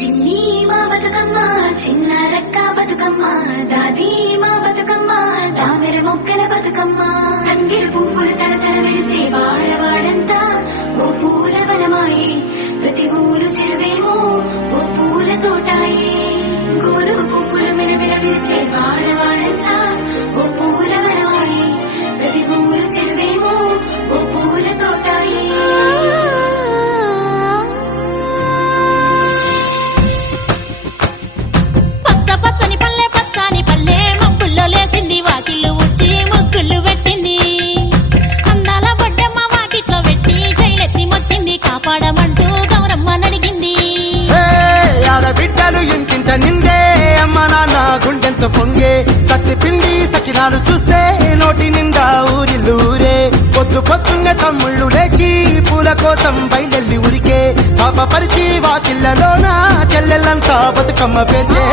చిన్ని మా బతుకమ్మ చిన్న రక్క బతుకమ్మ దాది మా బతుకమ్మ దామెర మొక్కల బతుకమ్మ తంగిడు పువ్వులు తలతల వెలిసే వాడవాడంతా ఓ పూల వనమాయే ప్రతి ఊలు చెరువేమో ఓ పూల తోటాయే గోరు పువ్వులు మెలమెల వెలిసే వాడవాడంతా ఓ పూల వనమాయే ప్రతి ఊలు చెరువేమో ఓ పూల తోటాయే పచ్చని పల్లె పచ్చని పల్లె మబ్బుల్లో లేసింది వాకిళ్ళు ఉచ్చి ముగ్గులు పెట్టింది అందాల బొడ్డమ్మ వాకిట్లో పెట్టి జైలెత్తి మొచ్చింది కాపాడమంటూ గౌరమ్మ నడిగింది ఆడబిడ్డలు ఇంటింట నిందే అమ్మ నాన్న గుండెంతో పొంగే సత్తి పిండి సకినాలు చూస్తే నోటి నిండా ఊరిల్లూరే పొద్దు పొద్దున్నే తమ్ముళ్ళు లేచి పూల కోసం బయలెల్లి ఉరికే శాపపరిచి వాకిళ్లలోన చెల్లెళ్ళంతా బతుకమ్మ పేర్చే